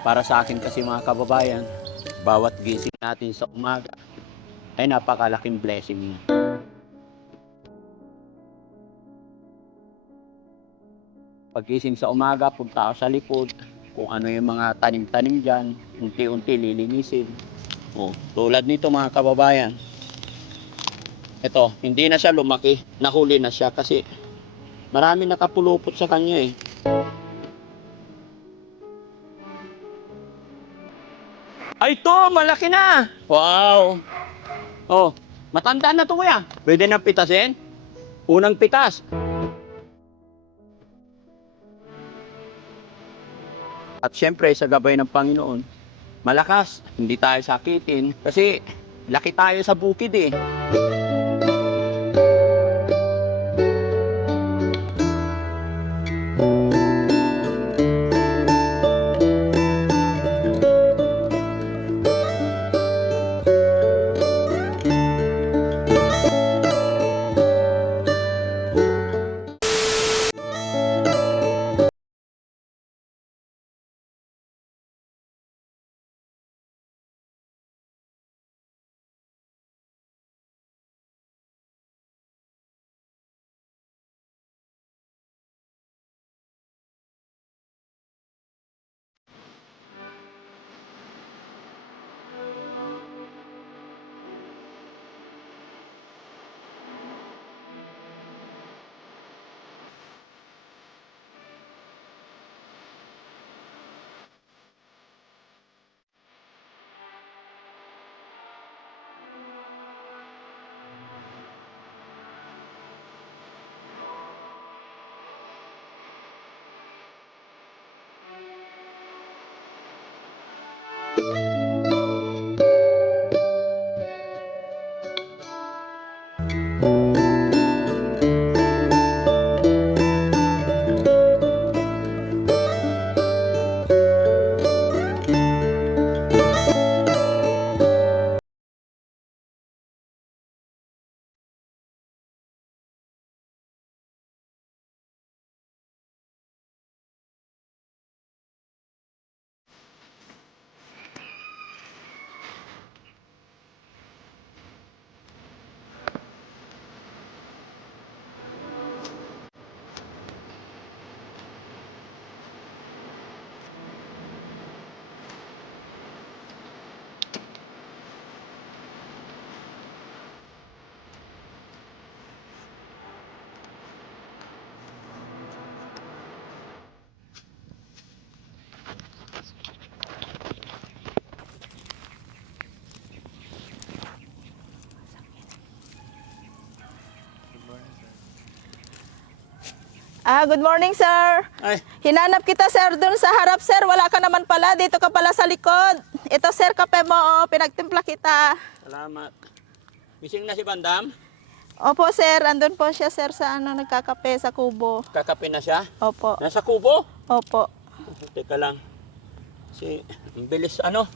Para sa akin kasi mga kababayan, bawat gising natin sa umaga ay napakalaking blessing. Paggising sa umaga, punta ako sa likod, kung ano yung mga tanim-tanim dyan, unti-unti lilinisin. Tulad nito mga kababayan, ito, hindi na siya lumaki, nahuli na siya kasi marami nakapulupot sa kanya eh. Ay, ito, malaki na! Wow! Oh, matanda na to kuya. Pwede na pitasin? Unang pitas. At syempre, sa gabay ng Panginoon, malakas, hindi tayo sakitin. Kasi, laki tayo sa bukid eh. Good morning, sir. Ay, Hinanap kita, sir, dun sa harap, sir. Wala ka naman pala. Dito ka pala sa likod. Ito, sir, kape mo. Oh. Pinagtimpla kita. salamat. Gising na si Bandam? Opo, sir. Andun po siya, sir, sa nagkakape sa kubo. Kakape na siya? Opo. Nasa kubo? Opo. Teka lang. Kasi, ang bilis ang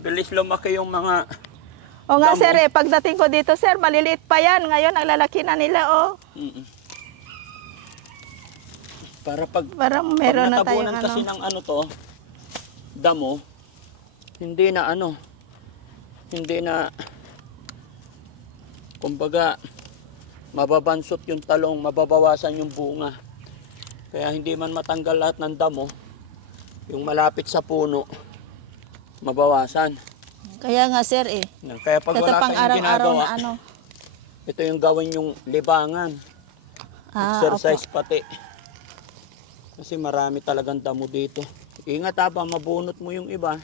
bilis lumaki yung mga O nga, damo. sir, pagdating ko dito, sir, maliliit pa yan. Ngayon, ang lalaki na nila, oh. Para pag Parang meron na tayong natabunan kasi ng damo, hindi na, kumbaga, mababansot yung talong, mababawasan yung bunga. Kaya hindi man matanggal lahat ng damo, yung malapit sa puno, mabawasan. Kaya nga, sir, Kaya pag Ito wala pang kayong araw-araw ginagawa, na ito yung gawin yung libangan, exercise opo. pati. Kasi marami talagang damo dito. Ingat ba, mabunot mo yung iba.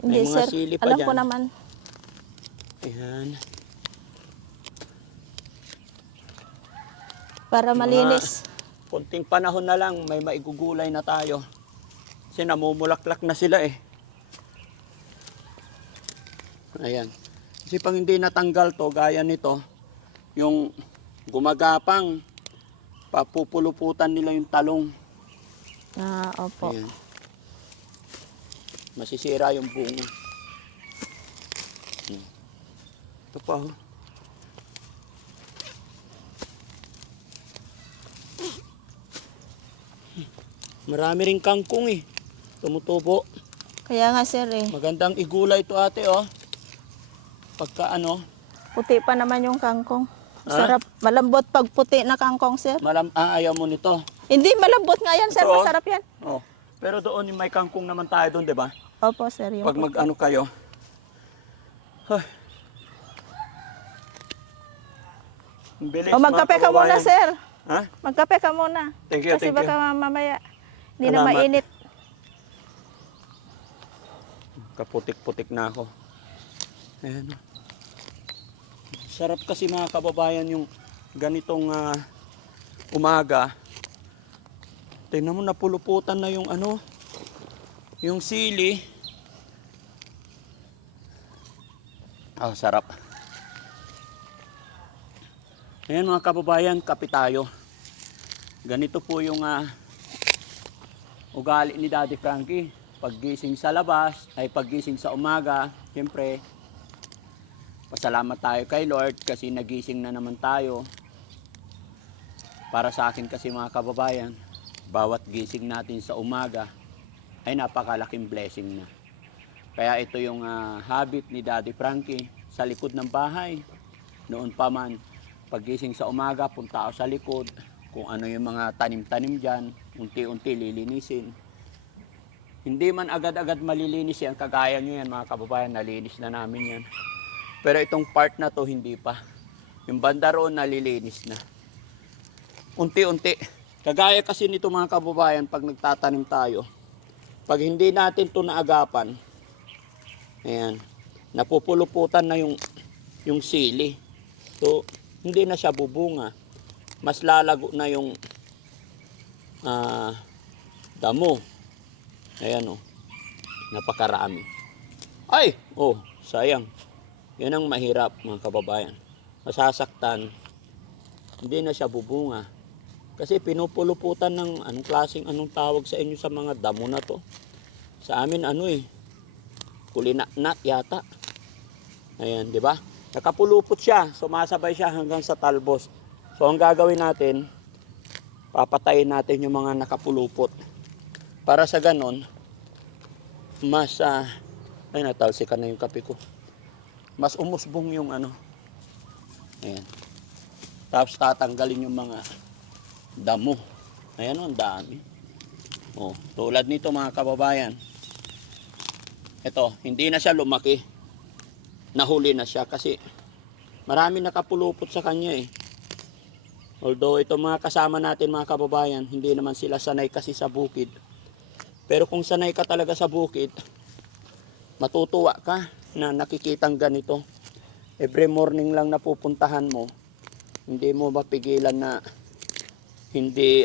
Hindi, May mga sir. sili pa Alam dyan. ko naman. Ayan. Para malinis. Konting panahon na lang, may maigugulay na tayo. Kasi namumulaklak na sila eh. Ayan. Kasi pag hindi natanggal to, gaya nito, yung gumagapang, papupuluputan nila yung talong. Opo. Ayan. Masisira yung bunga. Ito pa oh. Marami ring kangkong eh. Tumutubo. Kaya nga sir eh. Magandang igulay ito ate, oh. Pagka ano, Puti pa naman yung kangkong. Ha? Sarap. Malambot pag puti na kangkong sir. ayaw mo nito. Hindi, malambot nga yan sir. Ito, oh. Masarap yan. Oh. Pero doon yung may kangkong naman tayo doon, di ba? Opo sir. Yung Pag puti. mag-ano kayo. Ay. Ang bilis, O magkape mga ka muna kababayan. sir. Ha? Magkape ka muna. Thank you, Kasi thank baka mamaya hindi na Salamat. mainit. Kaputik-putik na ako. Ayan. Sarap kasi mga kababayan yung ganitong umaga. Tingnan mo, napuluputan na yung ano, yung sili. Oh, sarap. Ayan mga kababayan, kape tayo. Ganito po yung ugali ni Daddy Frankie. Paggising sa labas, ay paggising sa umaga, siyempre, pasalamat tayo kay Lord kasi nagising na naman tayo. Para sa akin kasi mga kababayan, bawat gising natin sa umaga ay napakalaking blessing na. Kaya ito yung habit ni Daddy Frankie sa likod ng bahay. Noon pa man, paggising sa umaga, punta ako sa likod. Kung ano yung mga tanim-tanim dyan, unti-unti lilinisin. Hindi man agad-agad malilinis yan, kagaya nyo yan mga kababayan, nalinis na namin yan. Pero itong part na to hindi pa. Yung banda roon nalilinis na. Unti-unti. Kagaya kasi nito mga kababayan, pag nagtatanim tayo, pag hindi natin to naagapan, ayan, napupuluputan na yung sili. So, hindi na siya bubunga. Mas lalago na yung damo. Ayan o, napakarami. Ay, oh, sayang. Yan ang mahirap mga kababayan. Masasaktan, hindi na siya bubunga. Kasi pinupuluputan ng anong tawag sa inyo sa mga damo na to. Sa amin kulinaknak yata. Ayan, di ba? Nakapulupot siya, sumasabay siya hanggang sa talbos. So ang gagawin natin, papatayin natin yung mga nakapulupot. Para sa ganon, mas, ay natalsikan na yung kape ko. Mas umusbong yung ano. Ayan. Tapos tatanggalin yung mga damo. Ayan o, ang dami. Oh, tulad nito mga kababayan. Ito, hindi na siya lumaki. Nahuli na siya kasi marami nakapulupot sa kanya eh. Although ito mga kasama natin mga kababayan, hindi naman sila sanay kasi sa bukid. Pero kung sanay ka talaga sa bukid, matutuwa ka na nakikitang ganito. Every morning lang napupuntahan mo, hindi mo mapigilan na hindi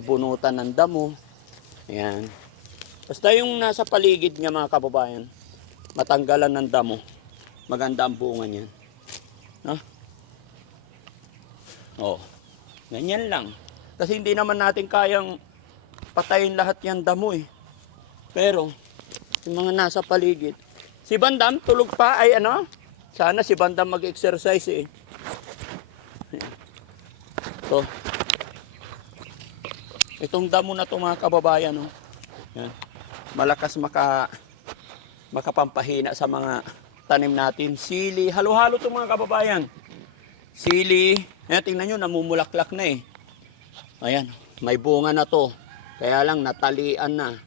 bunutan ng damo. Ayan. Basta yung nasa paligid niya mga kababayan, matanggalan ng damo, maganda ang bunga niyan. No? Oh, ganyan lang. Kasi hindi naman natin kayang patayin lahat yan damo eh. Pero, yung mga nasa paligid. Si Bandam, tulog pa ay ano? Sana si Bandam mag-exercise eh. So, itong damo na to mga kababayan, no? Yan. Malakas makapampahina sa mga tanim natin. Sili, halo-halo to mga kababayan. Sili, ayan, tingnan nyo, namumulaklak na eh. Ayan, may bunga na to. Kaya lang natalian na.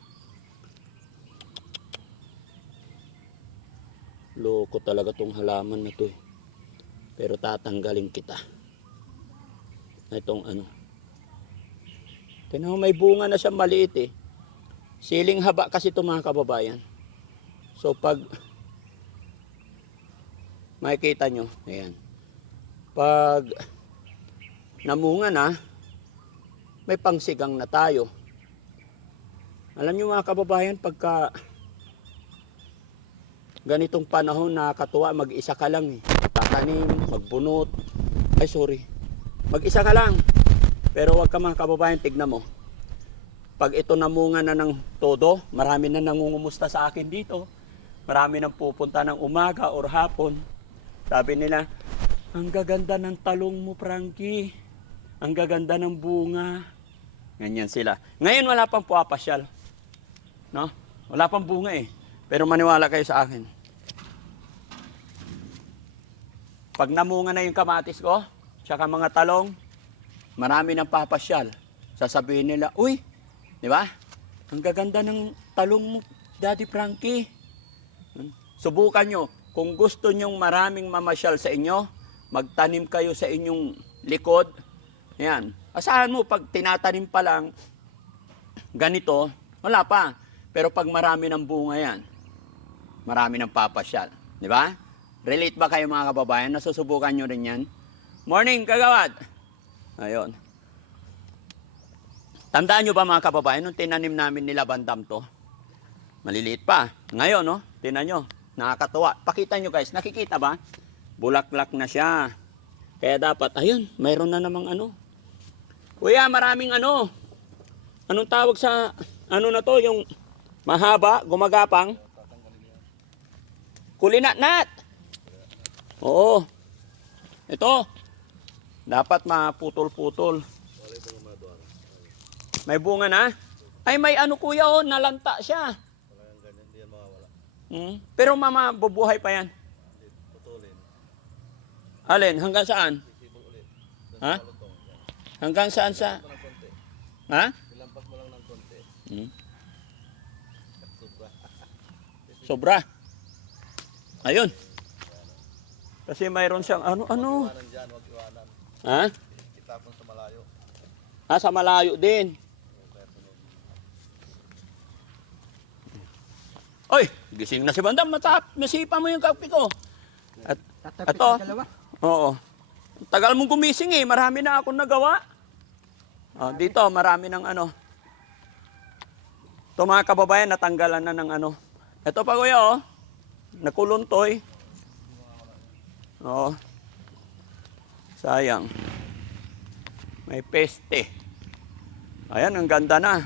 Loko talaga tong halaman na to eh. Pero tatanggalin kita. Itong ano. Tingnan mo, may bunga na siya maliit eh. Siling haba kasi ito mga kababayan. So pag makikita nyo, ayan. Pag namunga na, may pangsigang na tayo. Alam nyo mga kababayan, pagka ganitong panahon nakakatuwa, mag-isa ka lang eh. Tatanim, magbunot. Ay sorry. Mag-isa ka lang. Pero wag ka mga kababayan, tignan mo. Pag ito namunga na ng todo, marami na nangungumusta sa akin dito. Marami nang pupunta ng umaga or hapon. Sabi nila, ang gaganda ng talong mo, Frankie. Ang gaganda ng bunga. Ganyan sila. Ngayon wala pang puwapasyal. No? Wala pang bunga eh. Pero maniwala kayo sa akin. Pag namunga na yung kamatis ko, tsaka mga talong, marami nang papasyal. Sasabihin nila, uy, di ba? Ang gaganda ng talong mo, Daddy Frankie. Subukan nyo, kung gusto nyong maraming mamasyal sa inyo, magtanim kayo sa inyong likod. Yan. Asahan mo, pag tinatanim pa lang, ganito, wala pa. Pero pag marami ng bunga yan, marami ng papasyal. Di ba? Relate ba kayo mga kababayan? Nasusubukan nyo rin yan? Morning, kagawad! Ayun. Tandaan nyo ba mga kababayan, nung tinanim namin nila bandam to, maliliit pa. Ngayon, no? Tinan nyo. Nakakatuwa. Pakita nyo guys, nakikita ba? Bulaklak na siya. Kaya dapat, ayun, mayroon na namang ano. Kuya, maraming ano. Anong tawag sa, ano na to, yung mahaba, gumagapang? Kulinat-nat. Oo. Ito. Dapat maputol-putol. May bunga na? Ay, may ano kuya, oh, nalanta siya. Pero mama, bubuhay pa yan. Alin? Hanggang saan? Ha? Hanggang saan sa? Ha? Ilampas mo lang ng konti. Sobra. Ayun. Kasi mayroon siyang ano. Iwanan dyan, huwag iwanan. Ha? Itapon sa malayo. Ah, sa malayo din. Oy, gising na si Bandam. Nasipa mo yung kape ko. At Tatapit ito. na dalawa. Oo. Tagal mong gumising eh. Marami na akong nagawa. Oh, dito, marami ng ano. Ito mga kababayan, natanggalan na ng ano. Ito pa kuya, oh. Nakuluntoy. Oo. Sayang. May peste. Ayan, ang ganda na.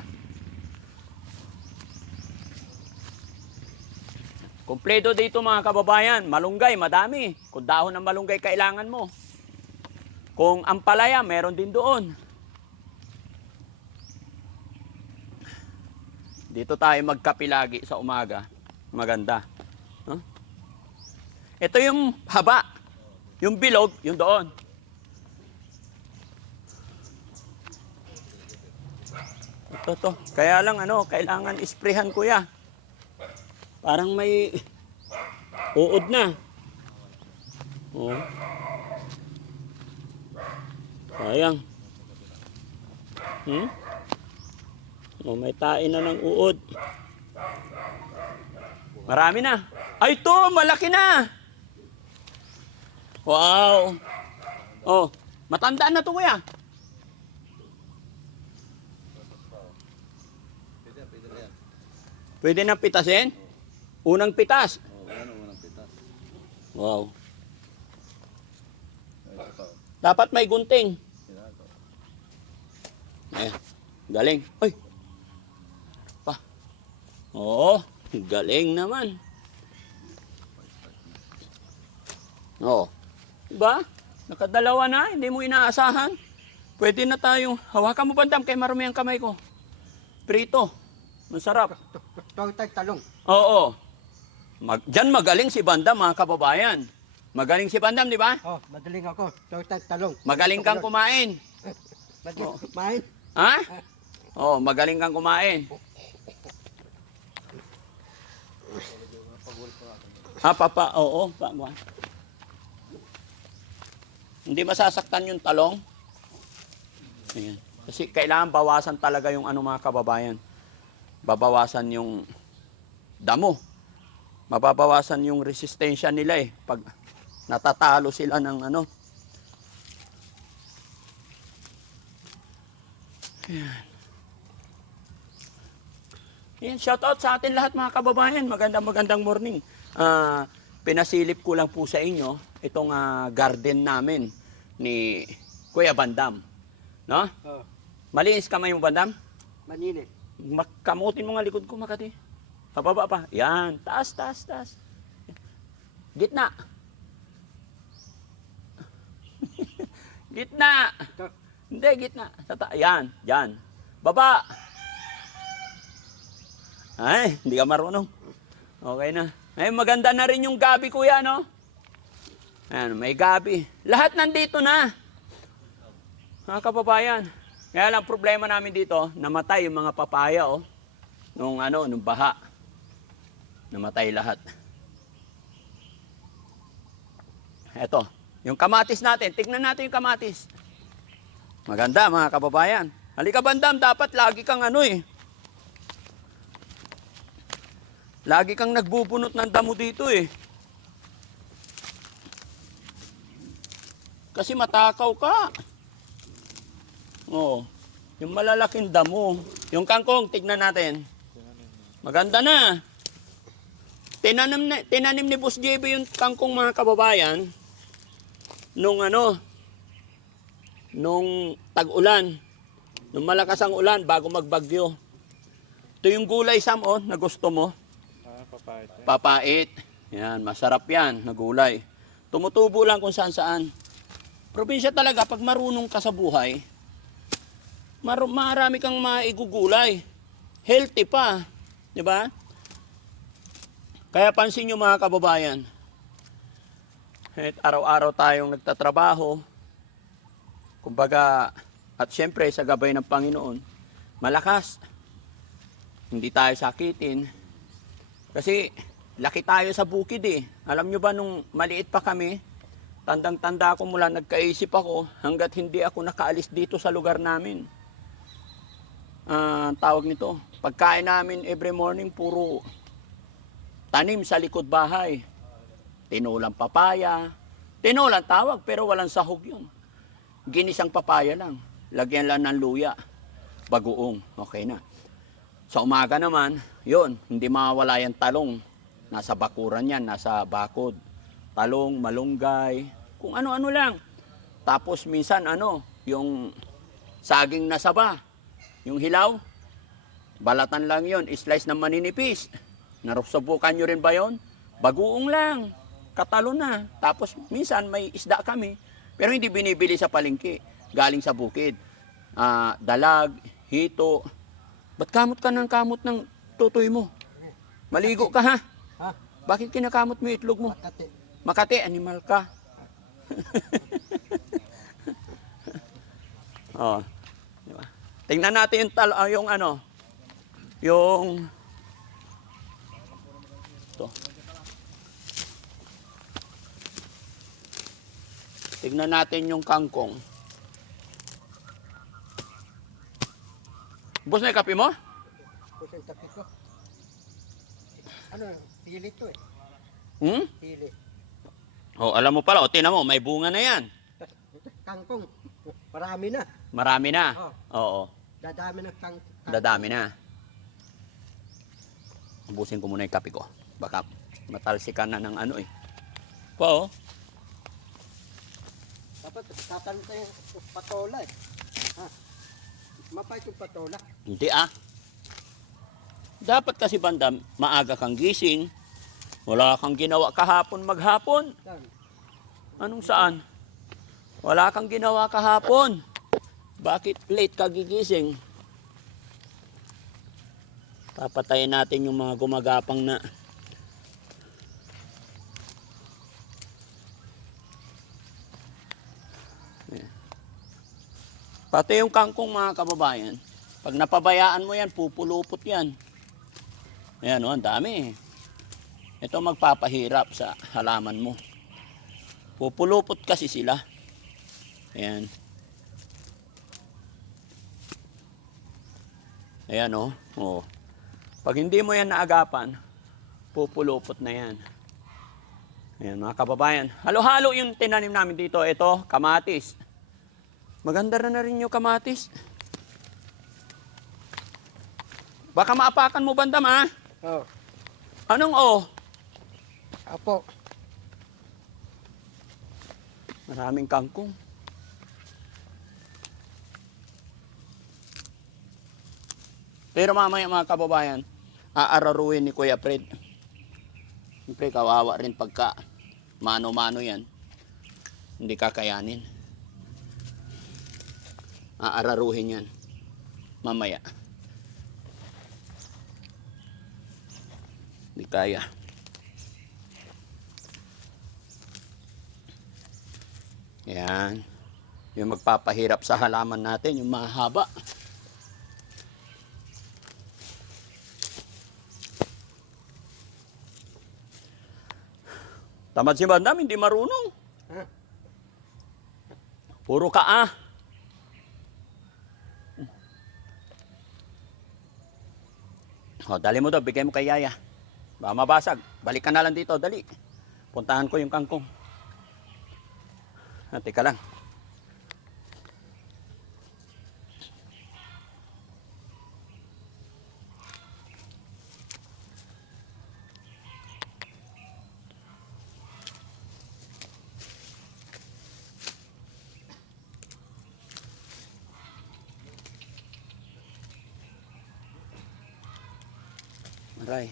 Kompleto dito mga kababayan. Malunggay, madami. Kung dahon ng malunggay kailangan mo. Kung ampalaya, meron din doon. Dito tayo magkape lagi sa umaga. Maganda. Huh? Ito yung haba. Yung bilog, yung doon. Ito. Kaya lang ano, kailangan isprehan kuya. Parang may uod na. Oh. Sayang. Oh, may tain na ng uod. Marami na. Ay, ito, malaki na. Wow. Oh, matanda na to kuya. Pwede na yan. Pwede na pitasin? Unang pitas. Oo, yan ang unang pitas. Wow. Ay, ito pa. Dapat may gunting. Yan ito. Eh, galing. Ay. Pa. Oo, galing naman. Oo. Diba? Nakadalawa na, hindi mo inaasahan. Pwede na tayong, hawakan mo bandam kay marumi ang kamay ko. Prito. Masarap. Tawag talong. Oo. Diyan magaling si Bandam mga kababayan. Magaling si Bandam, di ba? Oh, madaling ako. Tawag talong. Magaling kang kumain. Madaling kumain. Ha? Oh, magaling kang kumain. Oo. Hindi masasaktan yung talong. Ayan. Kasi kailangan bawasan talaga yung ano mga kababayan. Babawasan yung damo. Mababawasan yung resistensya nila eh. Pag natatalo sila ng ano. Ayan. Ayan, shoutout sa atin lahat mga kababayan. Magandang morning. Pinasilip ko lang po sa inyo itong garden namin ni Kuya Bandam. No? Oh, Malinis kamay mo, Bandam? manili. Kamutin mo nga likod ko, Makati. Pababa pa. Yan. Taas. Gitna. Gitna. Ito. Hindi, gitna. Yan. Yan. Baba. Ay, hindi ka marunong. Okay na. Ay, maganda na rin yung gabi, kuya, no? Ayan, may gabi. Lahat nandito na. Mga kababayan. Kaya lang problema namin dito, namatay yung mga papaya, oh. Nung baha. Namatay lahat. Eto, yung kamatis natin. Tignan natin yung kamatis. Maganda, mga kababayan. Halika, bandam, dapat lagi kang lagi kang nagbubunot ng damo dito eh. Kasi matakaw ka. Oo. Yung malalaking damo. Yung kangkong, tignan natin. Maganda na. Tinanim ni Boss JB yung kangkong, mga kababayan. Nung tag-ulan. Nung malakas ang ulan bago magbagyo. Ito yung gulay, Sam, na gusto mo. Papait. Papait. Yan, masarap yan na gulay. Tumutubo lang kung saan-saan. Probinsya talaga, pag marunong ka sa buhay, marami kang maigugulay. Healthy pa. Di ba? Kaya pansin nyo, mga kababayan, araw-araw tayong nagtatrabaho. Kumbaga, at syempre sa gabay ng Panginoon, malakas. Hindi tayo sakitin. Kasi laki tayo sa bukid eh. Alam nyo ba nung maliit pa kami, tandang-tanda ako mula nagkaisip ako hanggat hindi ako nakaalis dito sa lugar namin. Tawag nito, pagkain namin every morning puro tanim sa likod bahay. Tinulang papaya. Tinulang tawag pero walang sahog yun. Ginisang papaya lang. Lagyan lang ng luya. Bagoong. Okay na. Sa umaga naman, yun, hindi mawawala yung talong. Nasa bakuran yan, nasa bakod. Talong, malunggay, kung ano-ano lang. Tapos minsan yung saging na saba, yung hilaw, balatan lang yun, slice ng maninipis. Narusubukan nyo rin ba yun? Bagoong lang, katalo na. Tapos minsan may isda kami, pero hindi binibili sa palengke, galing sa bukid. Dalag, hito. Ba't kamot ka ng tutoy mo? Maligo ka, ha? Ha? Bakit kinakamot mo yung itlog mo? Makati. Makati, animal ka. Oh, di ba? Tingnan natin yung ito. Tingnan natin yung kangkong. Boss, na yung kape mo? Kusang tapit ko. Pili to eh. Hmm? Pili. Oh, alam mo pala, tingnan mo, may bunga na yan. Kangkong. Marami na. Marami na. Oo. Dadami ng kangkong. Dadami na. Ubusin ko muna yung kape ko. Baka matalsikan na ng Po. Dapat tatanong tayo yung patola eh. Ha? Mapait yung patola. Hindi Dapat kasi bandam, maaga kang gising. Wala kang ginawa kahapon maghapon. Saan? Anong saan? Wala kang ginawa kahapon. Bakit late ka gigising? Papatayin natin yung mga gumagapang na. Pati yung kangkong, mga kababayan, pag napabayaan mo yan, pupulupot yan. Ayan ang dami. Ito magpapahirap sa halaman mo. Pupulupot kasi sila. Ayan. Ayan oh. Pag hindi mo yan naagapan, pupulupot na yan. Ayan, mga kababayan. Halo-halo yung tinanim namin dito. Ito, kamatis. Maganda na rin yung kamatis. Baka maapakan mo, bandam, ha? Oh. Anong Apo. Maraming kangkong. Pero mamaya, mga kababayan, aararuin ni Kuya Fred. Siyempre, kawawa rin pagka mano-mano yan. Hindi kakayanin. Aararuhin yan. Mamaya. Hindi kaya. Yan. Yung magpapahirap sa halaman natin, yung mahaba. Tamad si Madam, hindi marunong. Ha? Puro ka ah. O, dali mo daw, bigay mo kay Yaya. Baka mabasag. Balik ka na lang dito, dali. Puntahan ko yung kangkong. Teka lang. Aray.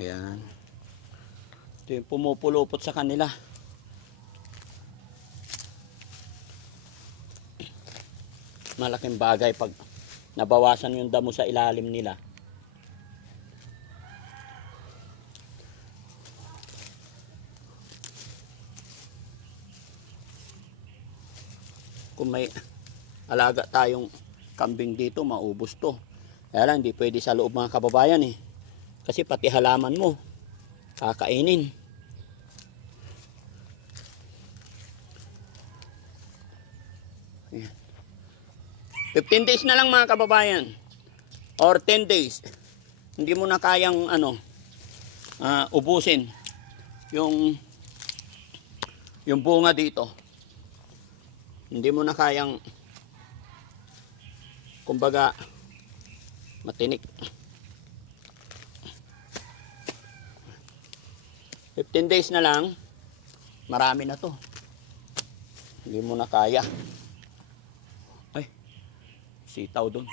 Ayan. Ito yung pumupulupot sa kanila. Malaking bagay pag nabawasan yung damo sa ilalim nila. Kung may alaga tayong kambing dito, maubos to. Kaya lang, hindi pwede sa loob mga kababayan eh. Kasi pati halaman mo, kakainin. Ayan. 15 days na lang mga kababayan. Or 10 days. Hindi mo na kayang ubusin yung bunga dito. Hindi mo na kayang, kumbaga, matinik. 15 days na lang, marami na to. Hindi mo na kaya. Ay, sitaw doon.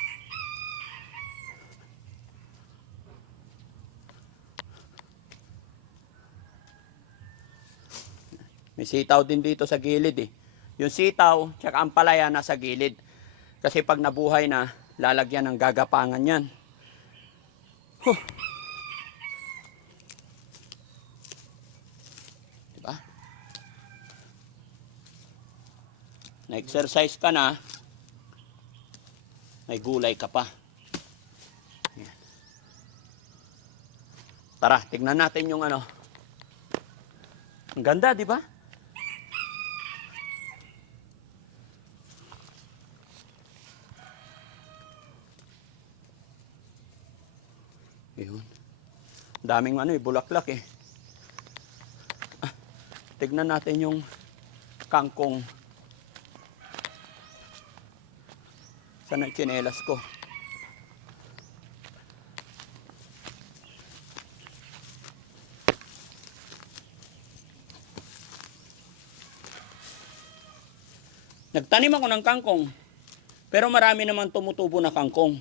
May sitaw din dito sa gilid eh. Yung sitaw, tsaka ang palaya nasa gilid. Kasi pag nabuhay na, lalagyan ng gagapangan yan. Huh. Diba? Na-exercise ka na, may gulay ka pa. Yan. Tara, tignan natin yung ano. Ang ganda, di ba? Yun. Daming bulaklak eh. Tignan natin yung kangkong. Saan ang tsinelas ko? Nagtanim ako ng kangkong. Pero marami naman tumutubo na kangkong.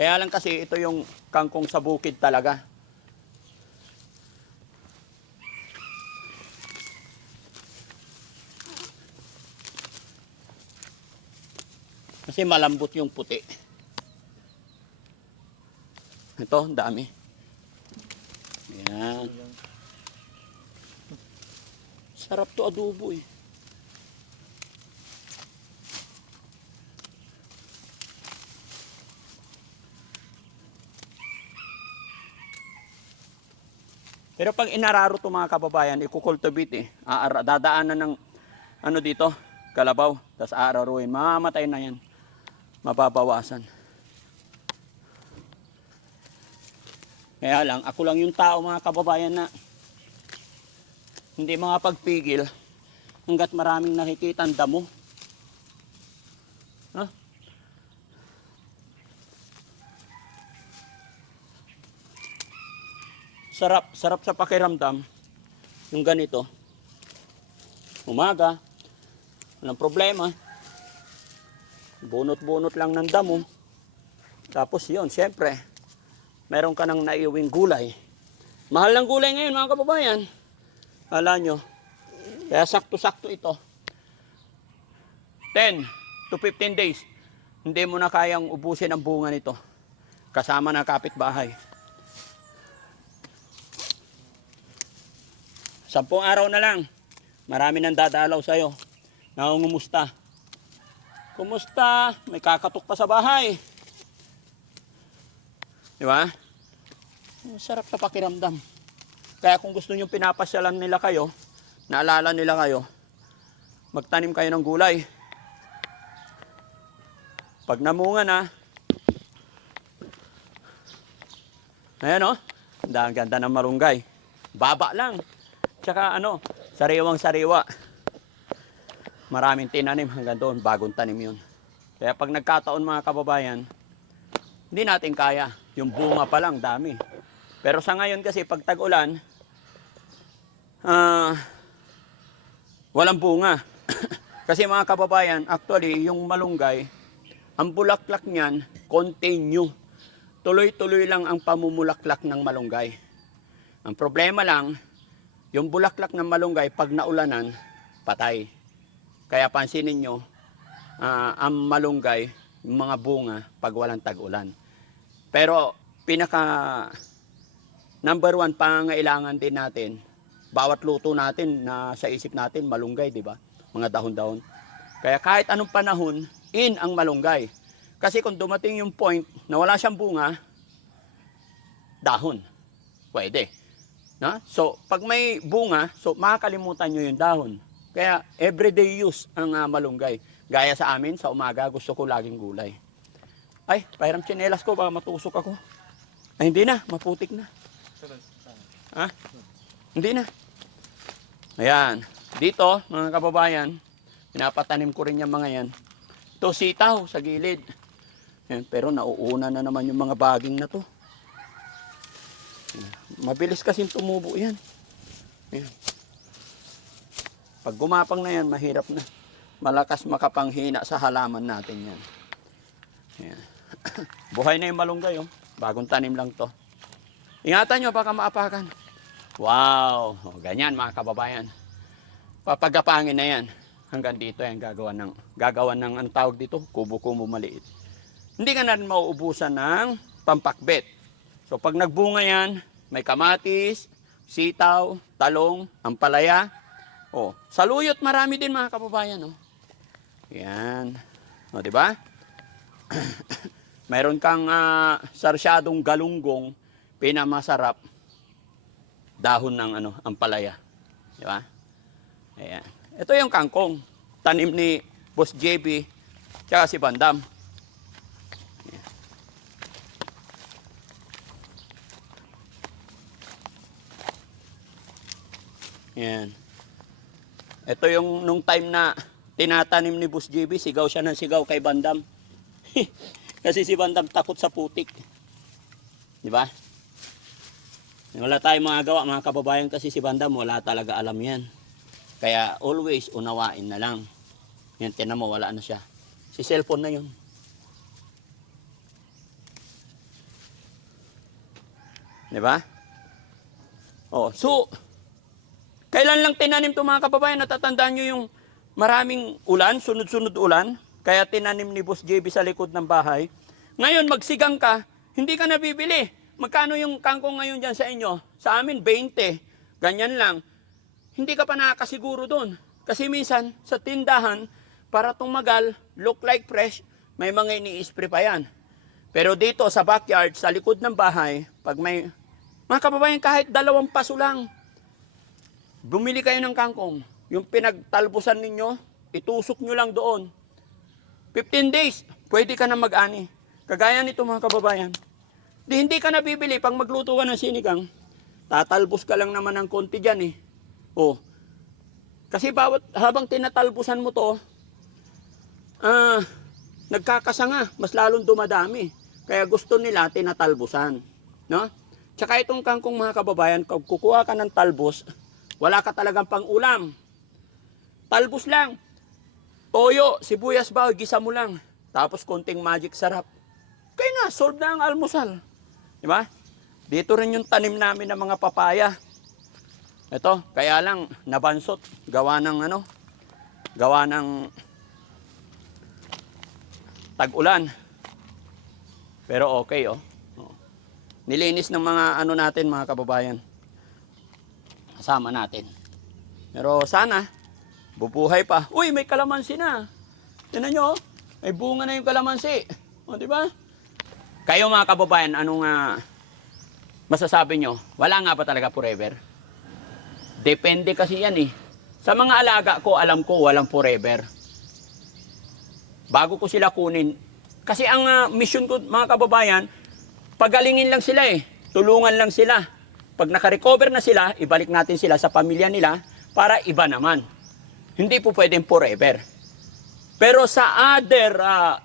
Kaya lang kasi ito yung kangkong sa bukid talaga. Kasi malambot yung puti. Ito, ang dami. Ayan. Sarap to adobo eh. Pero pag inararo to mga kababayan, ikukultivate eh. Dadaanan ng dito, kalabaw, tapos aararuin. Mamamatay na yan. Mababawasan. Kaya lang, ako lang yung tao mga kababayan na hindi makapagpigil hanggat maraming nakikita ang damo. Huh? Sarap sa pakiramdam yung ganito. Umaga, walang problema. Bunot-bunot lang ng damo. Tapos yun, syempre, meron ka nang naiuwing gulay. Mahal ng gulay ngayon mga kababayan. Hala nyo. Kaya sakto-sakto ito. 10, to 15 days, hindi mo na kayang ubusin ang bunga nito. Kasama na kapitbahay. 10 araw na lang, marami nang dadalaw sa'yo. Nangungumusta. Kumusta? May kakatok pa sa bahay. Di ba? Sarap na pakiramdam. Kaya kung gusto nyo pinapasyalan nila kayo, naalala nila kayo, magtanim kayo ng gulay. Pag namunga na, ayan o, ang ganda ng malunggay. Baba lang. Tsaka ano, sariwang-sariwa. Maraming tinanim hanggang doon, bagong tanim yun. Kaya pag nagkataon mga kababayan, hindi natin kaya. Yung bunga pa lang, dami. Pero sa ngayon kasi pag tag-ulan, walang bunga. Kasi mga kababayan, actually, yung malunggay, ang bulaklak niyan, continue. Tuloy-tuloy lang ang pamumulaklak ng malunggay. Ang problema lang, yung bulaklak ng malunggay, pag naulanan, patay. Kaya pansinin nyo, ang malunggay, yung mga bunga, pag walang tag-ulan. Pero, number 1, pangangailangan din natin, bawat luto natin na sa isip natin, malunggay, di ba? Mga dahon-dahon. Kaya kahit anong panahon, in ang malunggay. Kasi kung dumating yung point na wala siyang bunga, dahon. Pwede. Na? So, pag may bunga, so makakalimutan nyo yung dahon. Kaya, everyday use ang malunggay. Gaya sa amin, sa umaga, gusto ko laging gulay. Ay, pahiram tsinelas ko, baka matusok ako. Ay, hindi na, maputik na. Ha? Hindi na. Ayan. Dito, mga kababayan, pinapatanim ko rin yung mga yan. Ito, sitaw sa gilid. Ayan, pero nauuna na naman yung mga baging na to. Mabilis kasing tumubo yan. Ayan. Pag gumapang na yan, mahirap na. Malakas makapanghina sa halaman natin yan. Ayan. Buhay na yung malunggay, oh. Bagong tanim lang to. Ingatan nyo, baka maapakan. Wow! O, ganyan mga kababayan. Papagapangin na yan. Hanggang dito yan gagawa ng anong tawag dito? Kubo-kubo maliit. Hindi ka na rin mauubusan ng pampakbet. So pag nagbunga yan, may kamatis, sitaw, talong, ampalaya. O, saluyot marami din mga kababayan. O. Yan. O, di ba? Mayroon kang sarsyadong galunggong, pinamasarap, dahon ng ampalaya. Di ba? Ayan. Ito yung kangkong, tanim ni Boss JB, tsaka si Bandam. Ayan. Ayan. Ito yung nung time na tinatanim ni Boss JB, sigaw siya ng sigaw kay Bandam. Kasi si Bandam takot sa putik. Di ba? Wala tayong magagawa mga kababayan kasi si Bandam wala talaga alam yan. Kaya always unawain na lang. Yan, tinan mo, wala na siya. Si cellphone na yun. Di ba? Oh, so, kailan lang tinanim to mga kababayan? Natatandaan nyo yung maraming ulan, sunod-sunod ulan? Kaya tinanim ni Boss JB sa likod ng bahay. Ngayon, magsigang ka, hindi ka nabibili. Magkano yung kangkong ngayon dyan sa inyo? Sa amin, 20. Ganyan lang. Hindi ka pa nakakasiguro doon. Kasi minsan, sa tindahan, para tumagal, look like fresh, may mga ini-spray pa yan. Pero dito, sa backyard, sa likod ng bahay, pag may, mga kababayan, kahit 2 paso lang, bumili kayo ng kangkong. Yung pinagtalbusan ninyo, itusok nyo lang doon. 15 days, pwede ka na mag-ani. Kagaya nito mga kababayan. Hindi ka nabibili pag magluto ka ng sinigang. Tatalbos ka lang naman ng konti dyan eh. Oh. Kasi habang tinatalbusan mo to, nagkakasanga, mas lalong dumadami. Kaya gusto nila tinatalbusan. No? Tsaka itong kangkong mga kababayan, kung kukuha ka ng talbos, wala ka talagang pang-ulam. Talbos lang. Toyo, sibuyas ba, gisa mo lang. Tapos konting magic sarap. Kaya na, solve na ang almusal. Di ba? Dito rin yung tanim namin ng mga papaya. Ito, kaya lang nabansot. Gawa ng tag-ulan. Pero okay, oh. Oh. Nilinis ng mga ano natin, mga kababayan. Kasama natin. Pero sana, bubuhay pa. Uy, may kalamansi na. Tignan nyo, oh. May bunga na yung kalamansi. O, di ba? Kayo mga kababayan, anong masasabi nyo? Wala nga ba talaga forever? Depende kasi yan eh. Sa mga alaga ko, alam ko walang forever. Bago ko sila kunin. Kasi ang mission ko mga kababayan, pagalingin lang sila eh. Tulungan lang sila. Pag nakarecover na sila, ibalik natin sila sa pamilya nila para iba naman. Hindi po pwedeng forever. Pero sa other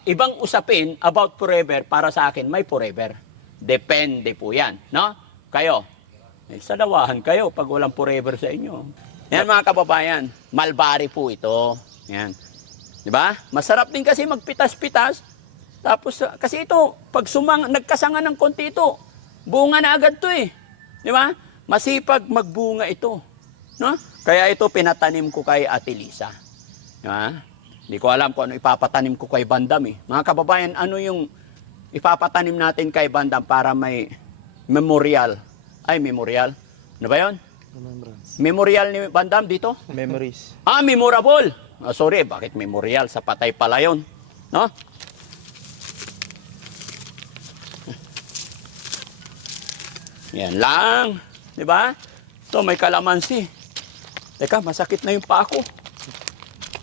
ibang usapin about forever, para sa akin may forever. Depende po yan. No? Kayo, sa dawahan kayo pag walang forever sa inyo. Yan mga kababayan, malbari po ito. Yan. Di ba? Masarap din kasi magpitas-pitas. Tapos, kasi ito, pag nagkasanga ng konti ito, bunga na agad to eh. Di ba? Masipag magbunga ito. No? Kaya ito pinatanim ko kay Ate Lisa. Di ba? Hindi ko alam kung ano ipapatanim ko kay Bandam eh. Mga kababayan, ano yung ipapatanim natin kay Bandam para may memorial? Ay, memorial. Ano ba yun? Memorial ni Bandam dito? Memories. Memorable. Sorry, bakit memorial? Sa patay pala yun. No? Yan lang. Di ba? So, may kalamansi. Teka, masakit na yung paa ko.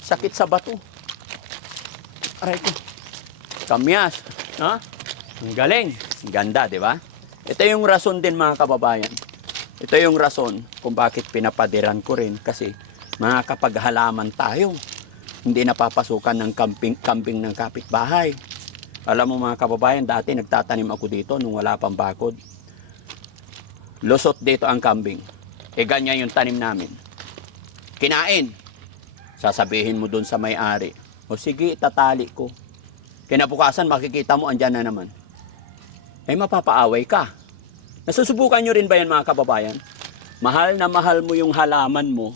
Sakit sa bato. Aray ko. Kamyas. No? Ang galing. Ang ganda, di ba? Ito yung rason din mga kababayan. Ito yung rason kung bakit pinapadiran ko rin. Kasi mga kapaghalaman tayo. Hindi napapasukan ng kambing ng kapitbahay. Alam mo mga kababayan, dati nagtatanim ako dito nung wala pang bakod. Lusot dito ang kambing. Ganyan yung tanim namin. Kinain. Sasabihin mo dun sa may-ari. O sige, tatali ko. Kinabukasan, makikita mo, andyan na naman. Mapapaaway ka. Nasusubukan nyo rin ba yan mga kababayan? Mahal na mahal mo yung halaman mo,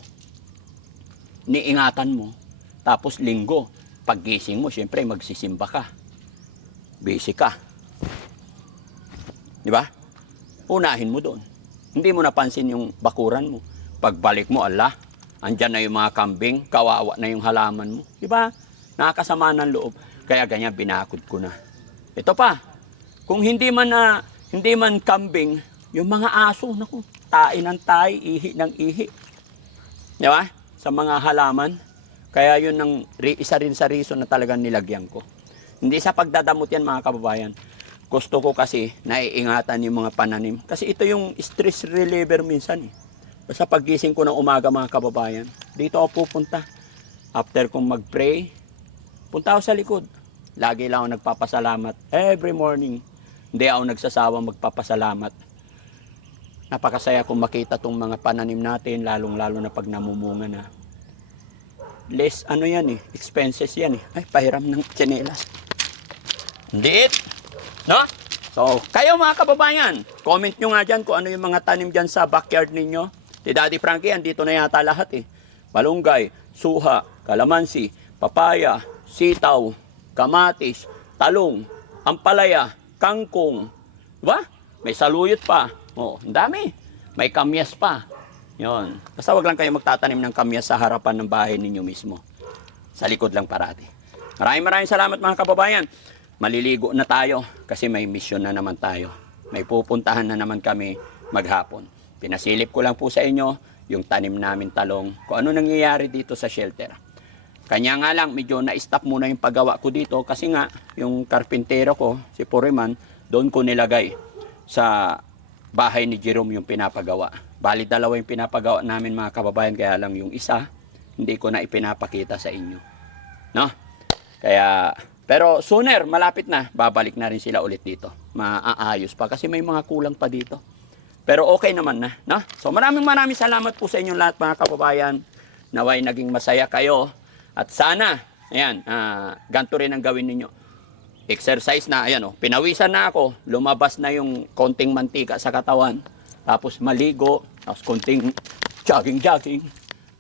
niingatan mo, tapos linggo, paggising mo, syempre magsisimba ka. Busy ka. Di ba? Unahin mo doon. Hindi mo napansin yung bakuran mo. Pagbalik mo, Allah, andyan na yung mga kambing, kawawa na yung halaman mo. Di ba? Nakakasama ng loob. Kaya ganyan, binakod ko na. Ito pa, kung hindi man kambing, yung mga aso, naku, tae ng tae, ihi ng ihi. Di ba? Sa mga halaman. Kaya yun ang isa rin sa reason na talagang nilagyan ko. Hindi sa pagdadamot yan mga kababayan. Gusto ko kasi naiingatan yung mga pananim. Kasi ito yung stress reliever minsan eh. Basta paggising ko ng umaga mga kababayan, dito ako pupunta. After kong mag-pray, punta ako sa likod. Lagi lang ako nagpapasalamat. Every morning, hindi ako nagsasawang magpapasalamat. Napakasaya kong makita tong mga pananim natin, lalong-lalo na pag namumunga na. Less, expenses yan eh. Ay, pahiram ng tsinelas. Hindi. No? So, kayo mga kababayan, comment nyo nga dyan kung ano yung mga tanim dyan sa backyard ninyo. Si Daddy Frankie, andito na yata lahat eh. Malunggay, suha, kalamansi, papaya, sitaw, kamatis, talong, ampalaya, kangkong. Diba? May saluyot pa. Oh, ang dami. May kamyas pa. Yon. Basta wag lang kayo magtatanim ng kamyas sa harapan ng bahay ninyo mismo. Sa likod lang parati. Maraming salamat mga kababayan. Maliligo na tayo kasi may mission na naman tayo. May pupuntahan na naman kami maghapon. Pinasilip ko lang po sa inyo yung tanim namin talong. Kung ano nangyayari dito sa shelter. Kanya nga lang, medyo na-stop muna yung paggawa ko dito kasi nga, yung karpintero ko, si Puriman, doon ko nilagay sa bahay ni Jerome yung pinapagawa. Bali, dalawa yung pinapagawa namin mga kababayan, kaya lang yung isa, hindi ko na ipinapakita sa inyo. No? Kaya, pero sooner, malapit na, babalik na rin sila ulit dito. Maaayos pa kasi may mga kulang pa dito. Pero okay naman na. No? So maraming salamat po sa inyong lahat mga kababayan. Naway naging masaya kayo. At sana, ayan, ganito rin ang gawin ninyo. Exercise na, ayan pinawisan na ako, lumabas na yung konting mantika sa katawan, tapos maligo, tapos konting jogging.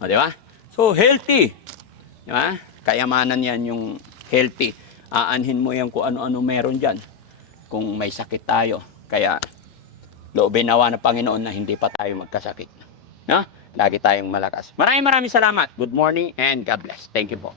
O, di ba? So, healthy. Di ba? Kayamanan yan yung healthy. aanhin mo yan kung ano-ano meron dyan. Kung may sakit tayo. Kaya, loobin nawa ng Panginoon na hindi pa tayo magkasakit. No? Lagi tayong malakas. Maraming salamat. Good morning and God bless. Thank you po.